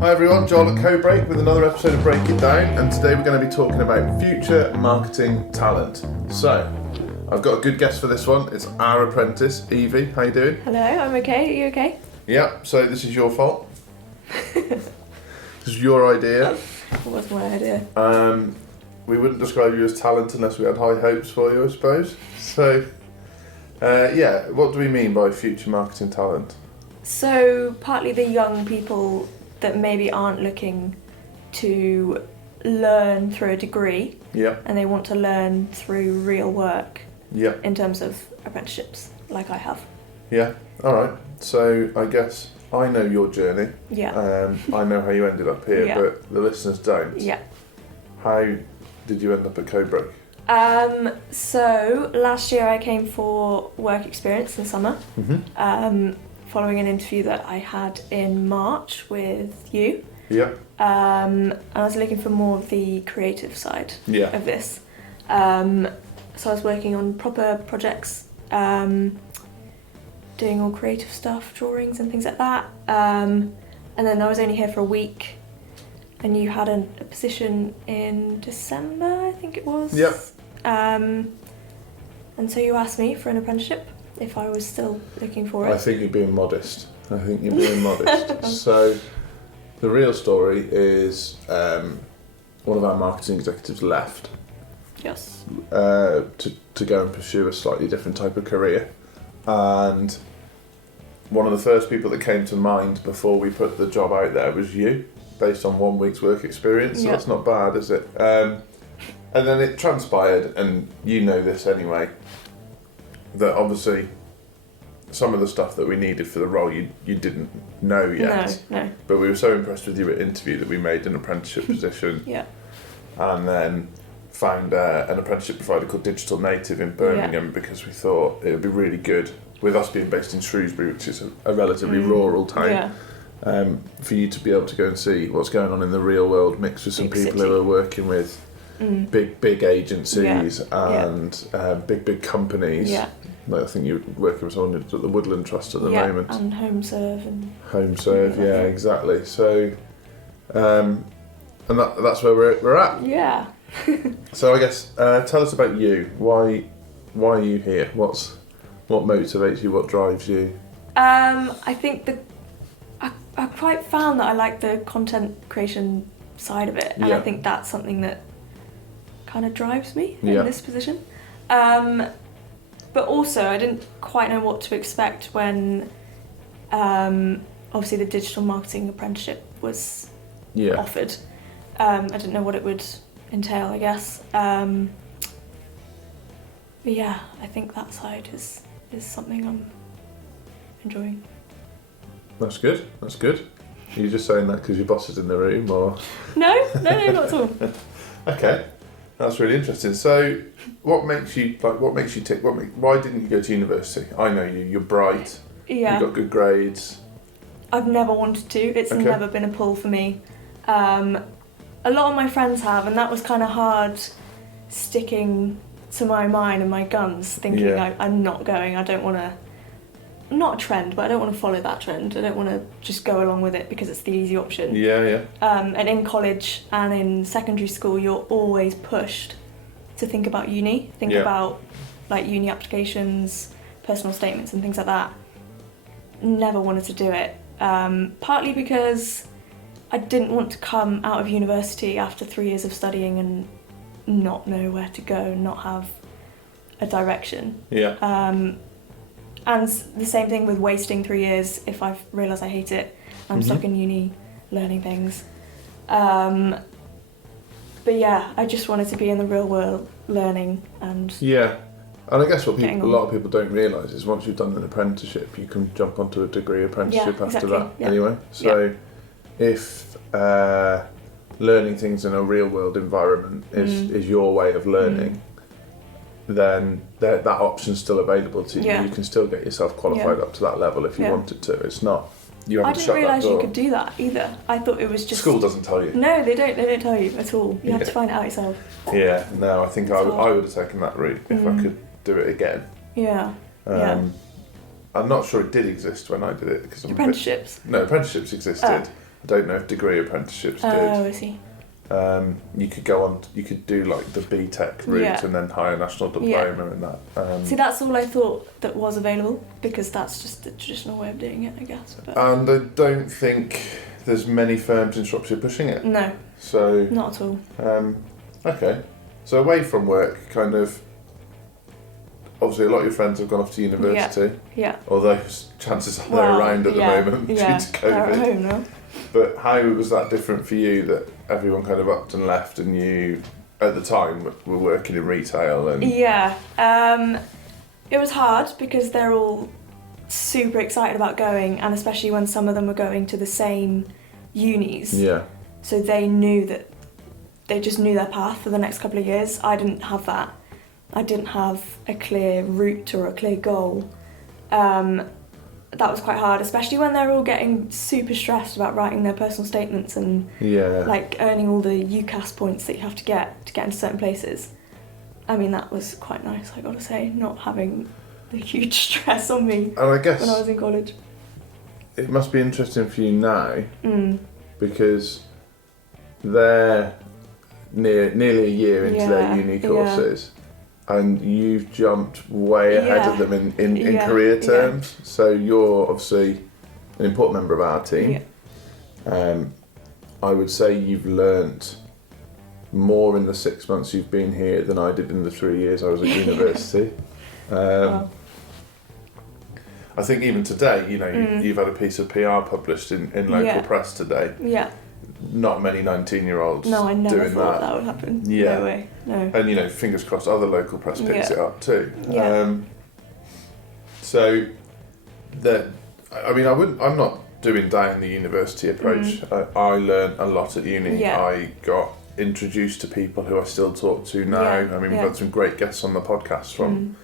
Hi everyone, Joel at Codebreak with another episode of Break It Down, and today we're going to be talking about future marketing talent. So, I've got a good guest for this one. It's our apprentice, Evie. How you doing? Hello, I'm okay. Are you okay? Yeah, so this is your fault. This is your idea. What was my idea? We wouldn't describe you as talent unless we had high hopes for you, I suppose. So, what do we mean by future marketing talent? So, partly the young people that maybe aren't looking to learn through a degree, and they want to learn through real work, in terms of apprenticeships, like I have. Yeah, alright. So, I guess I know your journey. Yeah. I know how you ended up here, but the listeners don't. Yeah. How did you end up at Codebreak? So, last year I came for work experience in summer. Mm-hmm. Following an interview that I had in March with you. Yeah. I was looking for more of the creative side of this. So I was working on proper projects, doing all creative stuff, drawings and things like that. And then I was only here for a week, and you had a position in December, I think it was. Yep. And so you asked me for an apprenticeship, if I was still looking for it. I think you're being modest. So, the real story is one of our marketing executives left. Yes. To go and pursue a slightly different type of career. And one of the first people that came to mind before we put the job out there was you, based on 1 week's work experience. So that's not bad, is it? And then it transpired, and you know this anyway, that obviously some of the stuff that we needed for the role you didn't know yet. No. But we were so impressed with you at interview that we made an apprenticeship position. And then found an apprenticeship provider called Digital Native in Birmingham because we thought it would be really good, with us being based in Shrewsbury, which is a relatively rural town, for you to be able to go and see what's going on in the real world, mixed with some people who are working with big agencies and big companies. Like I think you're working with someone at the Woodland Trust at the moment. And Home Serve, exactly. So, and that's where we're at. Yeah. So I guess tell us about you. Why are you here? What motivates you? What drives you? I think I quite found that I like the content creation side of it, and I think that's something that kind of drives me in this position. But also, I didn't quite know what to expect when, obviously, the digital marketing apprenticeship was offered. I didn't know what it would entail, I guess. But yeah, I think that side is something I'm enjoying. That's good. Are you just saying that because your boss is in the room, or? No, not at all. Okay. That's really interesting. So, what makes you tick? Why didn't you go to university? I know you. You're bright. Yeah. You've got good grades. I've never wanted to. It's never been a pull for me. A lot of my friends have, and that was kind of hard sticking to my mind and my guns, thinking I'm not going. I don't want to. Not a trend, but I don't want to follow that trend. I don't want to just go along with it because it's the easy option. And in college and in secondary school, you're always pushed to think about uni, about like uni applications, personal statements and things like that. Never wanted to do it. Partly because I didn't want to come out of university after 3 years of studying and not know where to go, not have a direction. And the same thing with wasting 3 years if I realise I hate it. I'm stuck in uni learning things. But yeah, I just wanted to be in the real world learning and... Yeah, and I guess what a lot of people don't realise is once you've done an apprenticeship, you can jump onto a degree apprenticeship after that anyway. So if learning things in a real world environment is your way of learning, then that option's still available to you. You can still get yourself qualified up to that level if you wanted to. It's not, you haven't shut that door. I didn't realise you could do that either. I thought it was just... School doesn't tell you. No, they don't tell you at all. You have to find it out yourself. Yeah, no, I think I would have taken that route if I could do it again. I'm not sure it did exist when I did it. Because apprenticeships? No, apprenticeships existed. I don't know if degree apprenticeships did. Oh, I see. You could go on. You could do like the BTEC route and then higher national diploma and that. See, that's all I thought that was available, because that's just the traditional way of doing it, I guess. But and I don't think there's many firms in Shropshire pushing it. No. So not at all. Okay. So away from work, kind of. Obviously, a lot of your friends have gone off to university. Yeah. Although chances are they're around at the moment due to COVID. They're at home now. But how was that different for you, that everyone kind of upped and left, and you, at the time, were working in retail? And Yeah. It was hard because they're all super excited about going, and especially when some of them were going to the same unis. Yeah. So they just knew their path for the next couple of years. I didn't have that. I didn't have a clear route or a clear goal. That was quite hard, especially when they're all getting super stressed about writing their personal statements and like earning all the UCAS points that you have to get into certain places. I mean, that was quite nice, I gotta say, not having the huge stress on me and I guess when I was in college. It must be interesting for you now because they're nearly a year into their uni courses. And you've jumped way ahead of them in career terms. Yeah. So you're obviously an important member of our team. Yeah. I would say you've learnt more in the 6 months you've been here than I did in the 3 years I was at university. Wow. I think even today, you've had a piece of PR published in local press today. Yeah. Not many 19-year-olds No, I never doing thought that would happen. Yeah. No way. No. And fingers crossed other local press picks it up too. Yeah. So that I'm not doing down the university approach. I learned a lot at uni. Yeah. I got introduced to people who I still talk to now. Yeah. I mean, we've had some great guests on the podcast from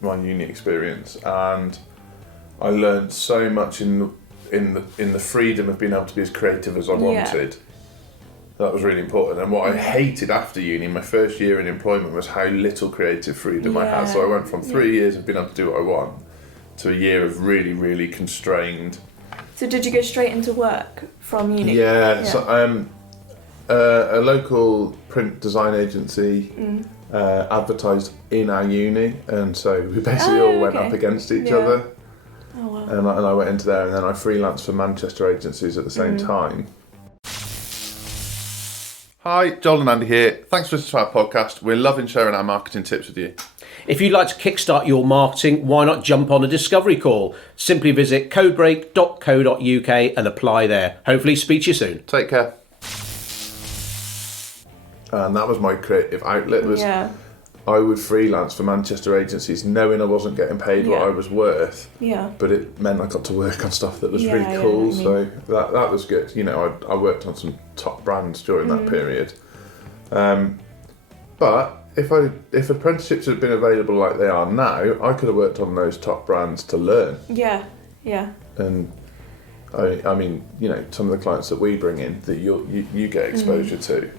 my uni experience, and I learned so much in the freedom of being able to be as creative as I wanted. That was really important. And what I hated after uni, my first year in employment, was how little creative freedom I had. So I went from 3 years of being able to do what I want to a year of really, really constrained. So did you go straight into work from uni? Yeah. So a local print design agency advertised in our uni, and so we basically all went up against each other. Oh, wow. And I went into there, and then I freelanced for Manchester agencies at the same time. Hi, Joel and Andy here. Thanks for listening to our podcast. We're loving sharing our marketing tips with you. If you'd like to kickstart your marketing, why not jump on a discovery call? Simply visit codebreak.co.uk and apply there. Hopefully speak to you soon. Take care. And that was my creative outlet. I would freelance for Manchester agencies knowing I wasn't getting paid what I was worth. Yeah. But it meant I got to work on stuff that was really cool. So that was good. I worked on some top brands during that period. But if apprenticeships had been available like they are now, I could have worked on those top brands to learn. Yeah. Yeah. And I mean, some of the clients that we bring in that you get exposure to,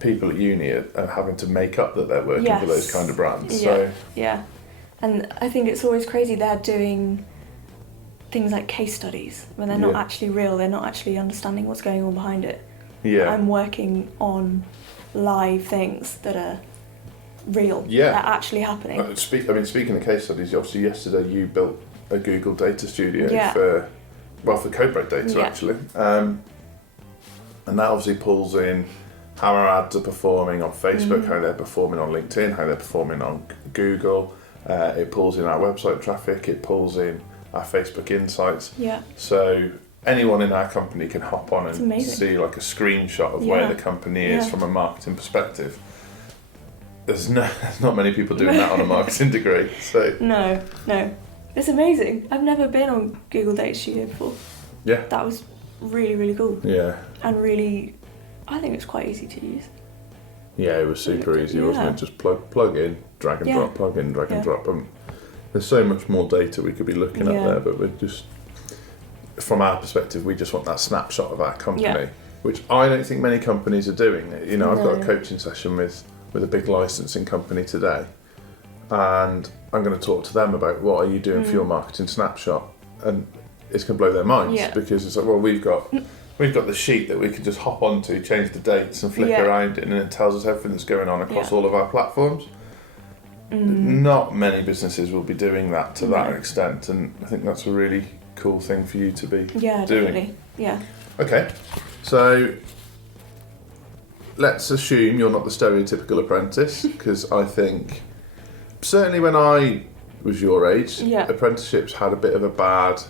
people at uni are having to make up that they're working for those kind of brands. Yeah. And I think it's always crazy they're doing things like case studies when they're not actually real, they're not actually understanding what's going on behind it. Yeah. I'm working on live things that are real, that are actually happening. Speaking of case studies, obviously yesterday you built a Google data studio for Codebreak data actually. And that obviously pulls in how our ads are performing on Facebook, how they're performing on LinkedIn, how they're performing on Google. It pulls in our website traffic, it pulls in our Facebook insights. Yeah. So anyone in our company can hop on and see like a screenshot of where the company is from a marketing perspective. There's not many people doing that on a marketing degree. So No. It's amazing. I've never been on Google Data Studio before. Yeah. That was really, really cool. Yeah. And really, I think it's quite easy to use. Yeah, it was super easy, wasn't it? Just plug in, drag and drop, plug in, drag and drop. There's so much more data we could be looking at there, but we're just, from our perspective, we just want that snapshot of our company, which I don't think many companies are doing. I've got a coaching session with a big licensing company today, and I'm going to talk to them about what are you doing for your marketing snapshot. And it's going to blow their minds Yeah. because it's like, well, we've got the sheet that we can just hop onto, change the dates and flick around it, and it tells us everything that's going on across all of our platforms. Not many businesses will be doing that to that extent, and I think that's a really cool thing for you to be doing. Definitely. Yeah. Okay, so let's assume you're not the stereotypical apprentice, because I think certainly when I was your age, apprenticeships had a bit of a bad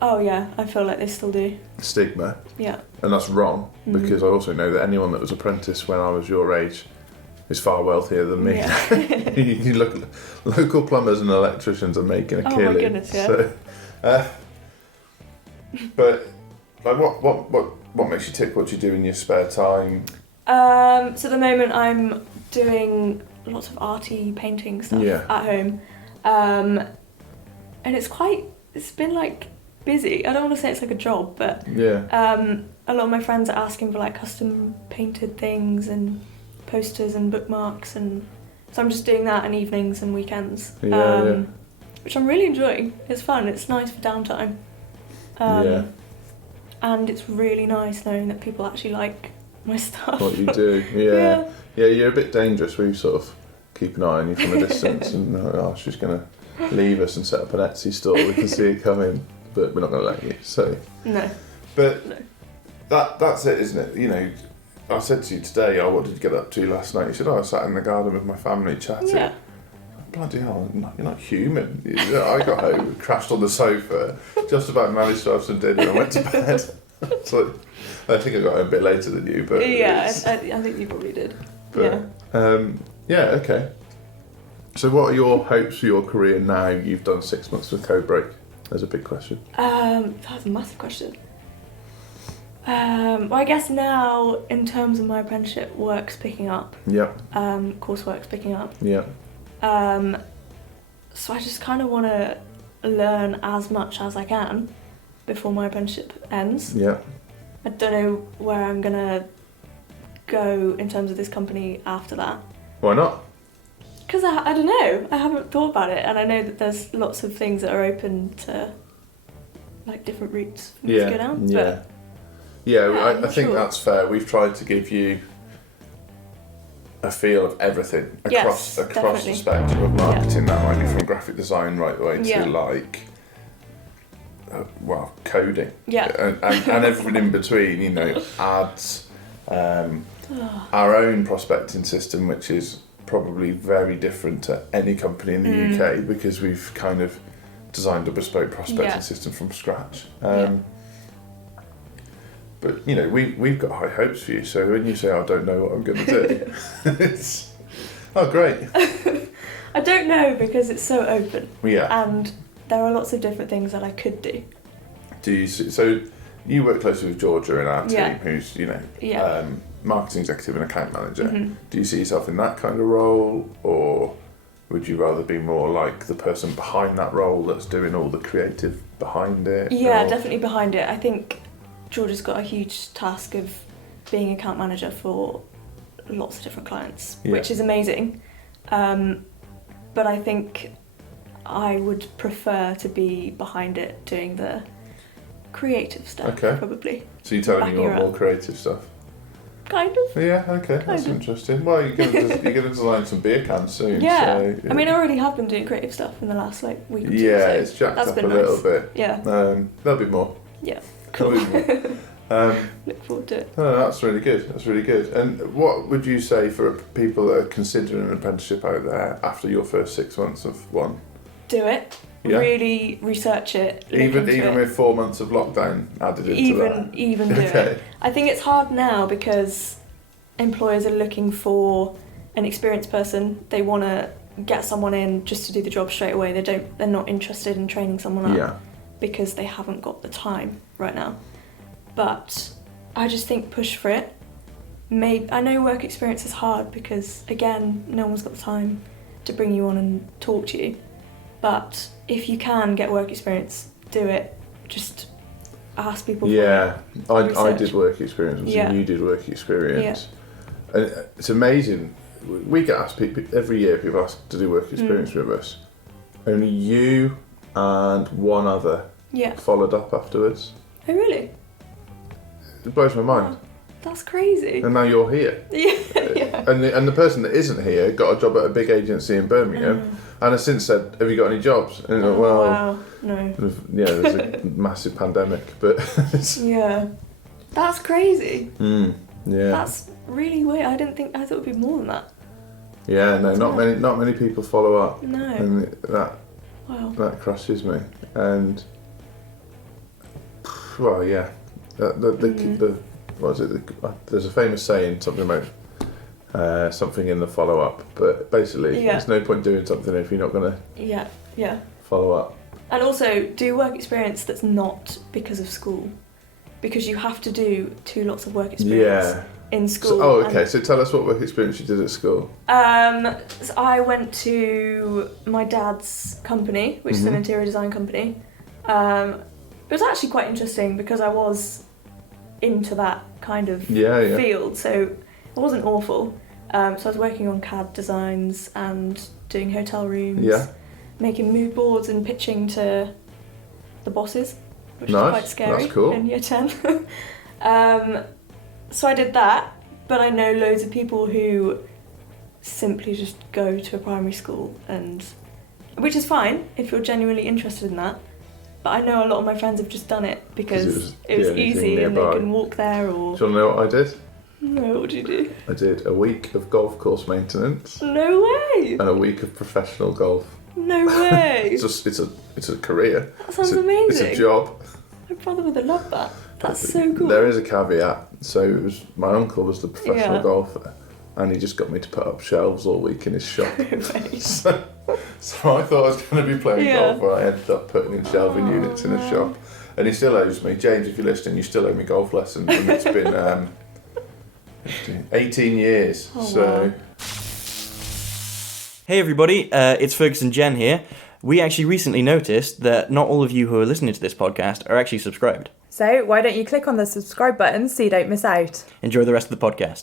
I feel like they still do. stigma, Yeah. and that's wrong, because I also know that anyone that was apprentice when I was your age is far wealthier than me. Yeah. You look, local plumbers and electricians are making a killing. Oh my goodness, yeah. So, but like, what makes you tick? What do you do in your spare time? So at the moment I'm doing lots of arty painting stuff at home, and it's been like busy. I don't want to say it's like a job, but a lot of my friends are asking for like custom painted things and posters and bookmarks, and so I'm just doing that in evenings and weekends, which I'm really enjoying. It's fun, it's nice for downtime, and it's really nice knowing that people actually like my stuff. What you do, yeah, you're a bit dangerous. We sort of keep an eye on you from a distance, and she's going to leave us and set up an Etsy store. We can see it coming, but we're not going to let you. So no, but that's it, isn't it? You know, I said to you today, what did you get up to last night? You said, I sat in the garden with my family chatting. Yeah. Bloody hell, you're not human. I got home, crashed on the sofa, just about managed to have some dinner and went to bed. So I think I got home a bit later than you, but I think you probably did. But, okay. So what are your hopes for your career now you've done 6 months with Codebreak? There's a big question. That's a massive question. Well, I guess now, in terms of my apprenticeship, work's picking up. Yep. Coursework's picking up. Yep. So I just kind of want to learn as much as I can before my apprenticeship ends. Yep. I don't know where I'm going to go in terms of this company after that. Why not? Because I don't know. I haven't thought about it, and I know that there's lots of things that are open to like different routes for me to go down. But I think that's fair. We've tried to give you a feel of everything across the spectrum of marketing. That might be from graphic design right the way to like, coding. Yeah. And everything in between. You know, ads, our own prospecting system, which is probably very different to any company in the UK because we've kind of designed a bespoke prospecting system from scratch. But you know, we've got high hopes for you. So when you say I don't know what I'm going to do, it's great. I don't know because it's so open. Yeah. And there are lots of different things that I could do. Do you see? So you work closely with Georgia in our team, who's marketing executive and account manager. Mm-hmm. Do you see yourself in that kind of role, or would you rather be more like the person behind that role that's doing all the creative behind it? Yeah, definitely behind it. I think Georgia's got a huge task of being account manager for lots of different clients, which is amazing. But I think I would prefer to be behind it doing the creative stuff, probably. So you're telling me you want more creative stuff? Kind of. Yeah, okay, that's interesting. Well, you're going to design some beer cans soon. Yeah. So, I mean, I already have been doing creative stuff in the last week or two. Yeah, so it's jacked up a little bit. Yeah. There'll be more. Yeah, cool. Look forward to it. Oh, that's really good. That's really good. And what would you say for people that are considering an apprenticeship out there after your first 6 months of one? Do it. Yeah. Really research it. Even with 4 months of lockdown added into that. Even do it. I think it's hard now because employers are looking for an experienced person. They want to get someone in just to do the job straight away. They're not interested in training someone up because they haven't got the time right now. But I just think push for it. I know work experience is hard because again, no one's got the time to bring you on and talk to you. But if you can get work experience, do it. Just ask people for it. I did work experience, you did work experience. Yeah. And it's amazing. We get asked every year, people ask to do work experience with us. Only you and one other followed up afterwards. Oh, really? It blows my mind. Oh, that's crazy. And now you're here. Yeah. And the person that isn't here got a job at a big agency in Birmingham and has since said, have you got any jobs? And like, well, wow. No. Yeah, there's a massive pandemic, but... Yeah. That's crazy. Yeah. That's really weird. I thought it would be more than that. Yeah, no, not many people follow up. No. And that crushes me. And well, yeah, what is it? There's a famous saying, something about something in the follow up, but basically, there's no point doing something if you're not going to follow up. And also, do work experience that's not because of school, because you have to do 2 lots of work experience. Yeah. In school. So tell us what work experience you did at school. So I went to my dad's company, which is an interior design company. It was actually quite interesting because I was into that kind of field, so it wasn't awful. So I was working on CAD designs and doing hotel rooms, making mood boards and pitching to the bosses, which was quite scary. That's cool. In year 10. So I did that, but I know loads of people who simply just go to a primary school, which is fine if you're genuinely interested in that. But I know a lot of my friends have just done it because it was easy and they can walk there. Or... Do you want to know what I did? No, what did you do? I did a week of golf course maintenance. No way! And a week of professional golf. No way! It's a career. That sounds amazing. It's a job. My brother would have loved that. That's so cool. There is a caveat. So my uncle was the professional golfer, and he just got me to put up shelves all week in his shop. so I thought I was going to be playing golf, but I ended up putting in shelving units in a shop. And he still owes me. James, if you're listening, you still owe me golf lessons, and it's been 18 years. Wow. Hey everybody, it's Fergus and Jen here. We actually recently noticed that not all of you who are listening to this podcast are actually subscribed. So why don't you click on the subscribe button so you don't miss out? Enjoy the rest of the podcast.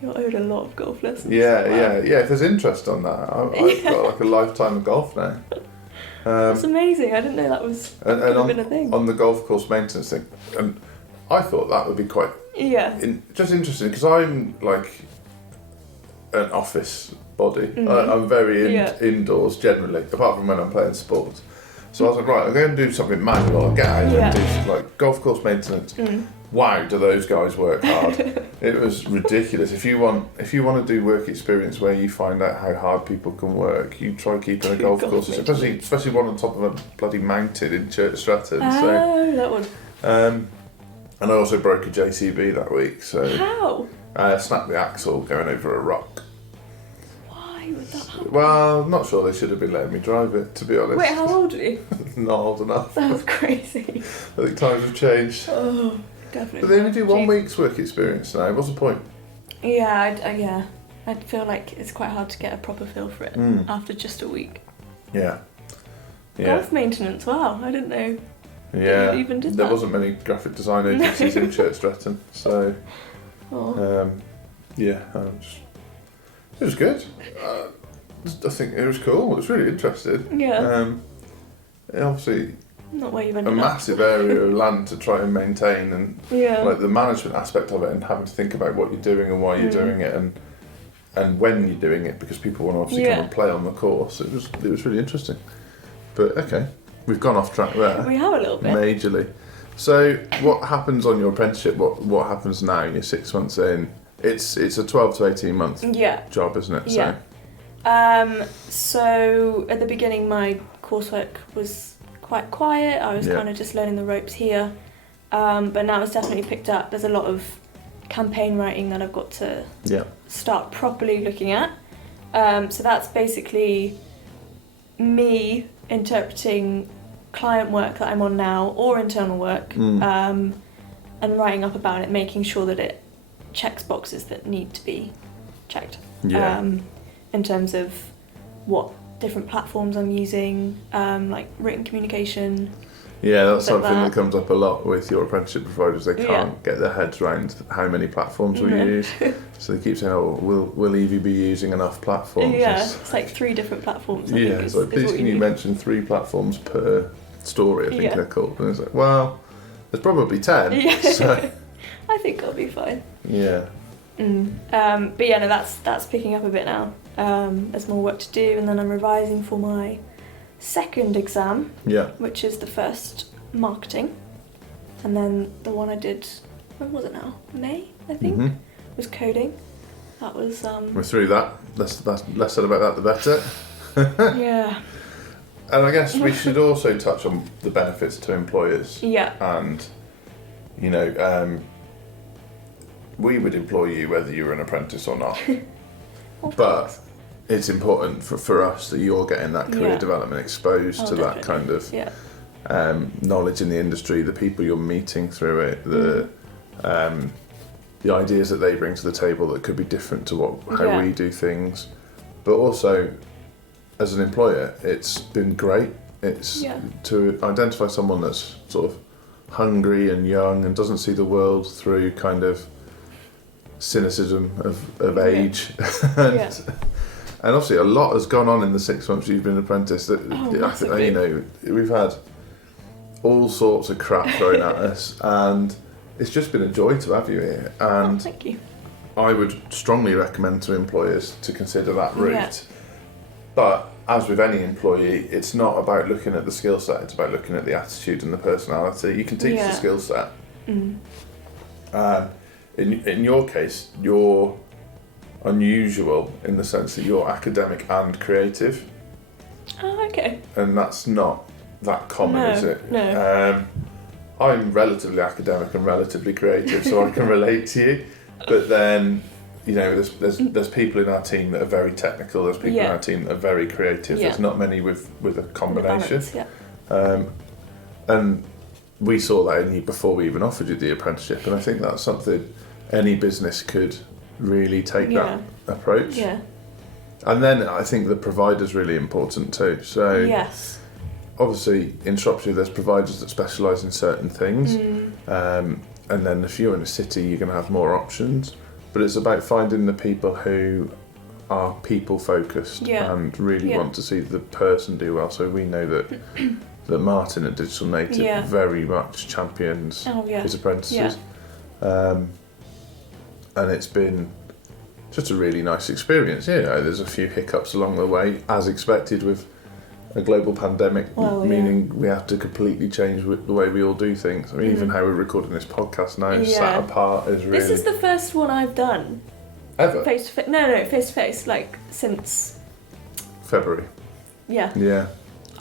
You're owed a lot of golf lessons. Yeah. If there's interest on that, I've got like a lifetime of golf now. That's amazing. I didn't know that was could have been a thing. On the golf course maintenance thing, and I thought that would be quite just interesting because I'm like an office body. I'm very indoors generally, apart from when I'm playing sports. So I was like, right, I'm going to do something manual. I'll get out and do like golf course maintenance. Wow, do those guys work hard? It was ridiculous. If you want to do work experience where you find out how hard people can work, you try keeping a golf course, especially one on top of a bloody mountain in Church Stratton. That one. And I also broke a JCB that week. So how? I snapped the axle going over a rock. Why would that happen? Well, I'm not sure they should have been letting me drive it, to be honest. Wait, how old are you? Not old enough. Sounds crazy. I think times have changed. Oh, definitely. But they only do 1 week's work experience now. What's the point? Yeah, I feel like it's quite hard to get a proper feel for it after just a week. Yeah. Golf maintenance, wow, I didn't know. Yeah. You even did there that. wasn't many graphic design agencies in Church Stratton, so it was good. I think it was cool. I was really interested. Yeah. Obviously, not where you've ended a massive area of land to try and maintain, and like the management aspect of it, and having to think about what you're doing and why you're doing it, and when you're doing it, because people want to obviously come and play on the course. It was really interesting. But okay, we've gone off track there. We have a little bit. Majorly. So what happens on your apprenticeship? What happens now? You're 6 months in. It's a 12 to 18 month job, isn't it? Yeah. So at the beginning, my coursework was quite quiet. I was kind of just learning the ropes here, but now it's definitely picked up. There's a lot of campaign writing that I've got to start properly looking at. So that's basically me interpreting client work that I'm on now or internal work, and writing up about it, making sure that it checks boxes that need to be checked. In terms of what different platforms I'm using, like written communication. Yeah, that's something that comes up a lot with your apprenticeship providers. They can't get their heads around how many platforms we use. So they keep saying, "Oh, will Evie be using enough platforms?" Yeah, it's like 3 different platforms. So please can you mention 3 platforms per story? I think they're called. And it's like, well, there's probably 10. Yeah. So I think I'll be fine. Yeah. But yeah, no, that's picking up a bit now. There's more work to do, and then I'm revising for my 2nd exam, which is the first marketing, and then the one I did, when was it now? May, I think, was coding. That was we're through that. Less said about that, the better. Yeah. And I guess we should also touch on the benefits to employers. Yeah. And we would employ you whether you're an apprentice or not. But it's important for us that you're getting that career development, exposed to that kind of knowledge in the industry, the people you're meeting through it, the ideas that they bring to the table that could be different to how we do things. But also, as an employer, it's been great. It's to identify someone that's sort of hungry and young and doesn't see the world through kind of cynicism of age. And obviously a lot has gone on in the 6 months you've been an apprentice. We've had all sorts of crap thrown at us, and it's just been a joy to have you here. And thank you. I would strongly recommend to employers to consider that route. But as with any employee, it's not about looking at the skill set, it's about looking at the attitude and the personality. You can teach the skill set. In your case, you're unusual in the sense that you're academic and creative. Oh, okay. And that's not that common, is it? No. I'm relatively academic and relatively creative, so I can relate to you. But then, there's people in our team that are very technical. There's people in our team that are very creative. There's not many with a combination. Balance, and we saw that in you before we even offered you the apprenticeship, and I think that's something any business could really take that approach. Yeah. And then I think the provider's really important too. So obviously in Shropshire there's providers that specialise in certain things, and then if you're in a city you're going to have more options. But it's about finding the people who are people focused and really want to see the person do well. So we know that Martin at Digital Native very much champions his apprentices. And it's been just a really nice experience. There's a few hiccups along the way, as expected with a global pandemic, meaning we have to completely change the way we all do things. I mean, even how we're recording this podcast now, sat apart, is really... This is the first one I've done. Ever? Face to face? No, face to face, like since... February. Yeah.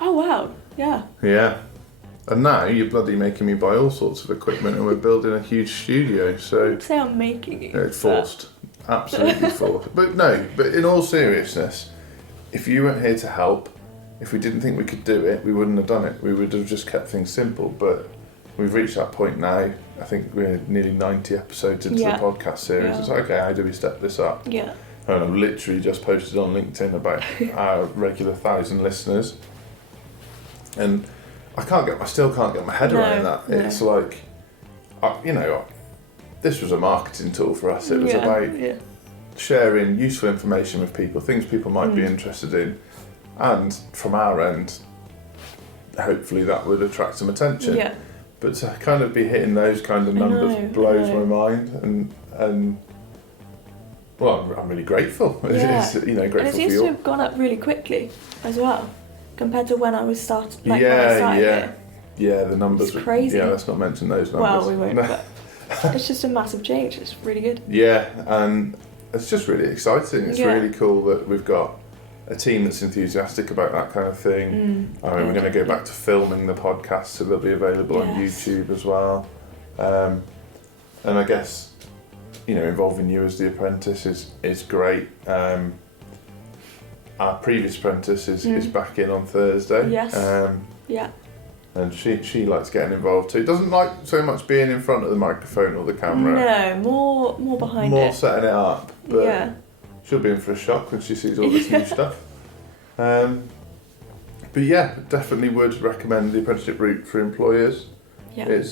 Oh, wow. Yeah. Yeah. And now you're bloody making me buy all sorts of equipment, and we're building a huge studio. So I'd say I'm making it. It's forced, absolutely forced. But in all seriousness, if you weren't here to help, if we didn't think we could do it, we wouldn't have done it. We would have just kept things simple. But we've reached that point now. I think we're nearly 90 episodes into the podcast series. It's like, okay, how do we step this up? Yeah. And I've literally just posted on LinkedIn about our regular 1,000 listeners, and I still can't get my head around that. It's like, this was a marketing tool for us. It was about sharing useful information with people, things people might be interested in, and from our end, hopefully that would attract some attention. Yeah. But to kind of be hitting those kind of numbers blows my mind, and well, I'm really grateful. Yeah. Grateful and it seems for you. to have gone up really quickly as well, compared to when I was started. When I started here. Yeah, the numbers. It's crazy. Yeah, let's not mention those numbers. Well, we won't. But it's just a massive change. It's really good. Yeah, and it's just really exciting. It's really cool that we've got a team that's enthusiastic about that kind of thing. I mean, we're going to go back to filming the podcast, so they'll be available on YouTube as well. And I guess, involving you as the apprentice is great. Our previous apprentice is back in on Thursday. Yes. And she likes getting involved too. Doesn't like so much being in front of the microphone or the camera. No, more behind more it. Setting it up. But she'll be in for a shock when she sees all this new stuff. But But yeah, definitely would recommend the apprenticeship route for employers. Yeah. It's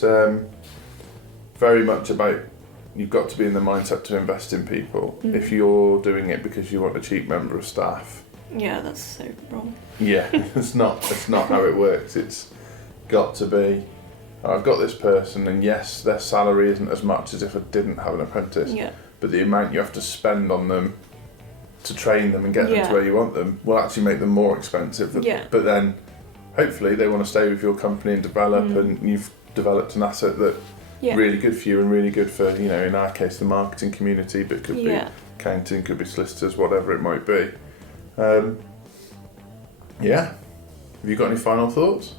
very much about, you've got to be in the mindset to invest in people. If you're doing it because you want a cheap member of staff, yeah, that's so wrong. yeah, it's not how it works. It's got to be, I've got this person, and yes, their salary isn't as much as if I didn't have an apprentice, Yeah. but the amount you have to spend on them to train them and get them Yeah. to where you want them will actually make them more expensive. Yeah. But then hopefully they want to stay with your company and develop, and you've developed an asset that Yeah. really good for you and really good for, you know, in our case, the marketing community, but could Yeah. be accounting, could be solicitors, whatever it might be. Yeah. Have you got any final thoughts?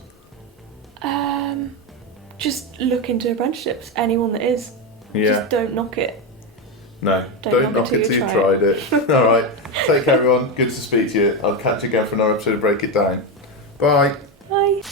Just look into apprenticeships. Anyone that is. Yeah. Just don't knock it. No, don't knock it till you've tried it. All right. Take care, everyone. Good to speak to you. I'll catch you again for another episode of Break It Down. Bye. Bye.